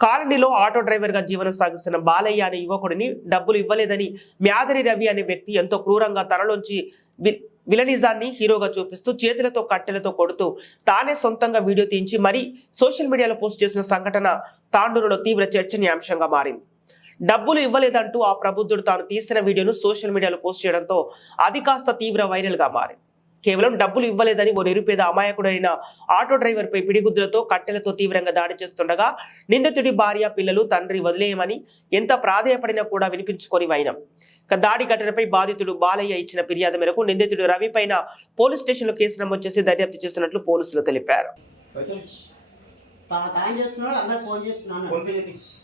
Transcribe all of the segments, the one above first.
కాలనీలో ఆటో డ్రైవర్గా జీవనం సాగిస్తున్న బాలయ్య అనే యువకుడిని డబ్బులు ఇవ్వలేదని మ్యాదరి రవి అనే వ్యక్తి ఎంతో క్రూరంగా తనలోంచి వి- విలనిజాన్ని హీరోగా చూపిస్తూ చేతులతో కట్టెలతో కొడుతూ తానే సొంతంగా వీడియో తీయించి మరీ సోషల్ మీడియాలో పోస్ట్ చేసిన సంఘటన తాండూరులో తీవ్ర చర్చనీయాంశంగా మారింది. డబ్బులు ఇవ్వలేదంటూ ఆ ప్రబుద్ధుడు తాను తీసిన వీడియోను సోషల్ మీడియాలో పోస్ట్ చేయడంతో అది కాస్త తీవ్ర వైరల్గా మారింది. కేవలం డబ్బులు ఇవ్వలేదని ఓ నిరుపేద అమాయకుడైన ఆటో డ్రైవర్ పై పిడిగుద్దులతో కట్టెలతో తీవ్రంగా దాడి చేస్తుండగా నిందితుడి భార్య పిల్లలు తండ్రి వదిలేయమని ఎంత ప్రాధేయపడినా కూడా వినిపించుకొని వైనం. ఇక దాడి ఘటనపై బాధితుడు బాలయ్య ఇచ్చిన ఫిర్యాదు మేరకు నిందితుడు రవి పైన పోలీస్ స్టేషన్లో కేసు నమోదు చేసి దర్యాప్తు చేస్తున్నట్లు పోలీసులు తెలిపారు.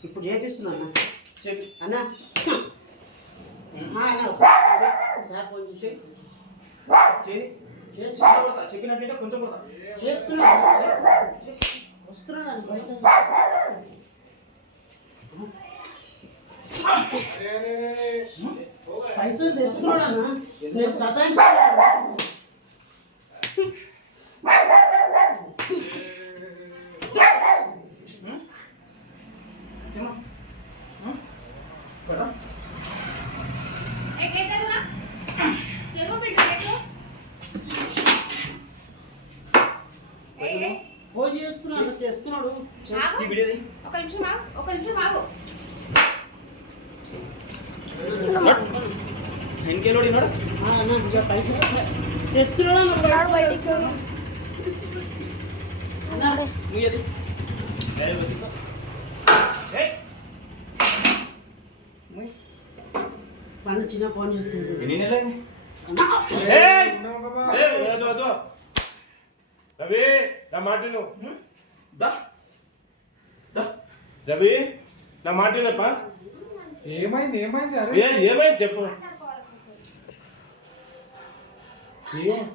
ఇప్పుడు అన్న? చెప్పి అన్న ఆ, అన్న ఒకసారి ఫోన్ చేసి చేయి చేసి కొంచెం కొడతా చెప్పినట్లయితే కొంచెం కొడతా చేస్తున్నా వస్తున్నాడు అన్న పైసలు అన్న నేను సతాయిస్తున్నాడు తిమ్మా కొడతా ఏ గేట్ తెరువురా. తెరువు బిడ్డ గేటు. ఏ, ఏ, ఫోన్ చేస్తున్నాడు చేస్తున్నాడు. ఒక నిమిషం ఆగు. ఒక నిమిషం ఆగు. ఇంకేలోడు ఇంకా పైసలు తెస్తున్నాడు బయటికి పన్ను చిన్న ఫోన్ చేస్తున్నాడు ఎన్ని నెలలైంది ఏయ్! ఏయ్, వద్దు, వద్దు. రవి నా మాట విను. దా. దా. రవి నా మాట వినప్పా. ఏమైంది ఏమైంది అరే? ఏ ఏమైంది చెప్పు. ఏం?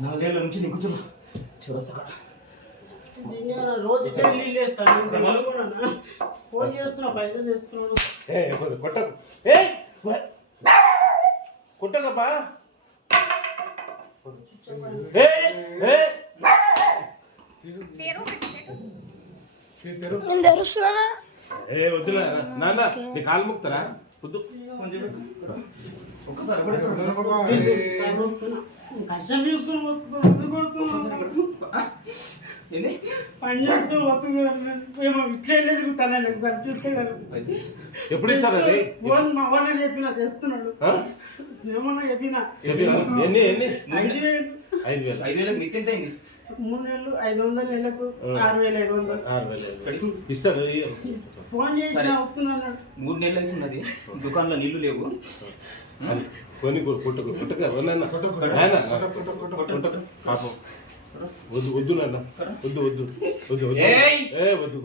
నాలుగేళ్ళ నుంచి నిక్కుతున్నా నేను రోజు? ఫోన్ చేస్తున్నా పైసలు వద్దు, కొట్టకు. కొట్టకప్పా ఏ ఏ తెరువు బిడ్డ గేటు. ఇది తెరు నేను ఏ వద్దు నాన్న. నీ కాలు ముక్తరా వద్దు. ఒక్కసారి ఏంది పని వస్తుంది ఇట్లా వెళ్ళి ఎప్పుడు ఫోన్ మా వాళ్ళని చెప్పిన తెస్తున్నాడు? ఏమన్నా చెప్పిన? ఎన్ని ఎన్ని ఐదు వేలు ఐదు వేలు ఐదు వేలకు మిత్తి ఎంత అయింది మూడు నెలలు ఐదు వందల నెలకు ఆరు వేల ఐదు వందలు ఆరు వేలు. ఇస్తాడు. ఫోన్ చేసి మూడు నెలలు అవుతున్నది దుకాణంలో నీళ్ళు లేవు అది కొని కొ- కొట్టుకు కొట్టుకు పాపం వద్దు వద్దు నాన్న. వద్దు వద్దు. వద్దు వద్దు. ఏయ్! ఏ వద్దు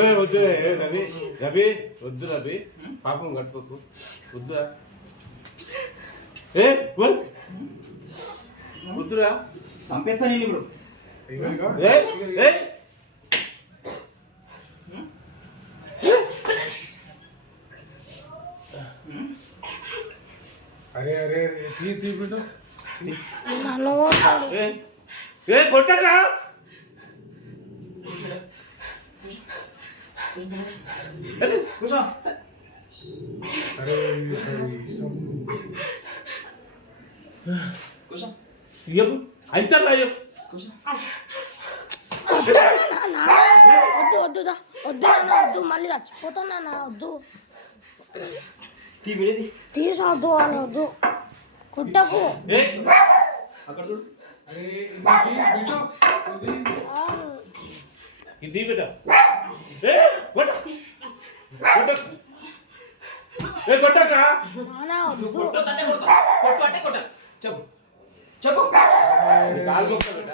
ఏ వద్దు ఏ రవి రవి వద్దు రవి. పాపం కట్టుకోకు. వద్దురా. ఏ వద్. వద్దురా. చంపేస్తా నేను ఇప్పుడు. అరే అరే తీ తీ బిడ్డ. ఏ ఏ కొట్టరా కూర్చో. కూర్చో. ఇయ్యము అయితారా ఇయ్యం కూర్చో. వద్దు వద్దు. వద్దు నాన్న వద్దు మళ్ళీ చచ్చిపోతాను నాన్న వద్దు. తీసి వద్దు అని వద్దు. కుట్టకు. ఏ అక్కడ చూడు. ఇది బిడ్డ ఏ కొట్టక నాన్న వద్దు. కొట్టు తట్టే కొడతా కొట్టు అంటే కొట్ట. చెప్పు. చెప్పు. కాలు మొక్క బిడ్డ.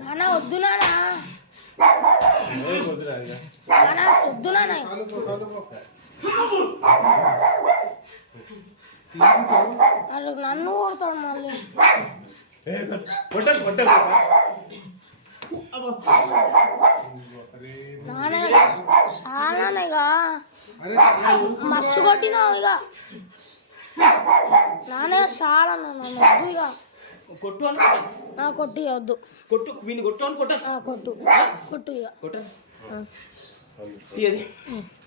నాన్న వద్దు చాలుకో వాళ్ళు నన్ను కొడతాడు మళ్ళీ. ఏ కొట్ట కొట్టకు కొట్టకు అరే నాన్న చాలా ఇక మస్తు కొట్టినావు ఇక నాన్న చాలా నన్ను వద్దు ఇక కొట్టు అని కొట్టాను ఆ, కొట్టు వద్దు. కొట్టు వీని కొట్టు అని కొట్టాను ఆ, కొట్టు కొట్టు. ఇక. తీయది.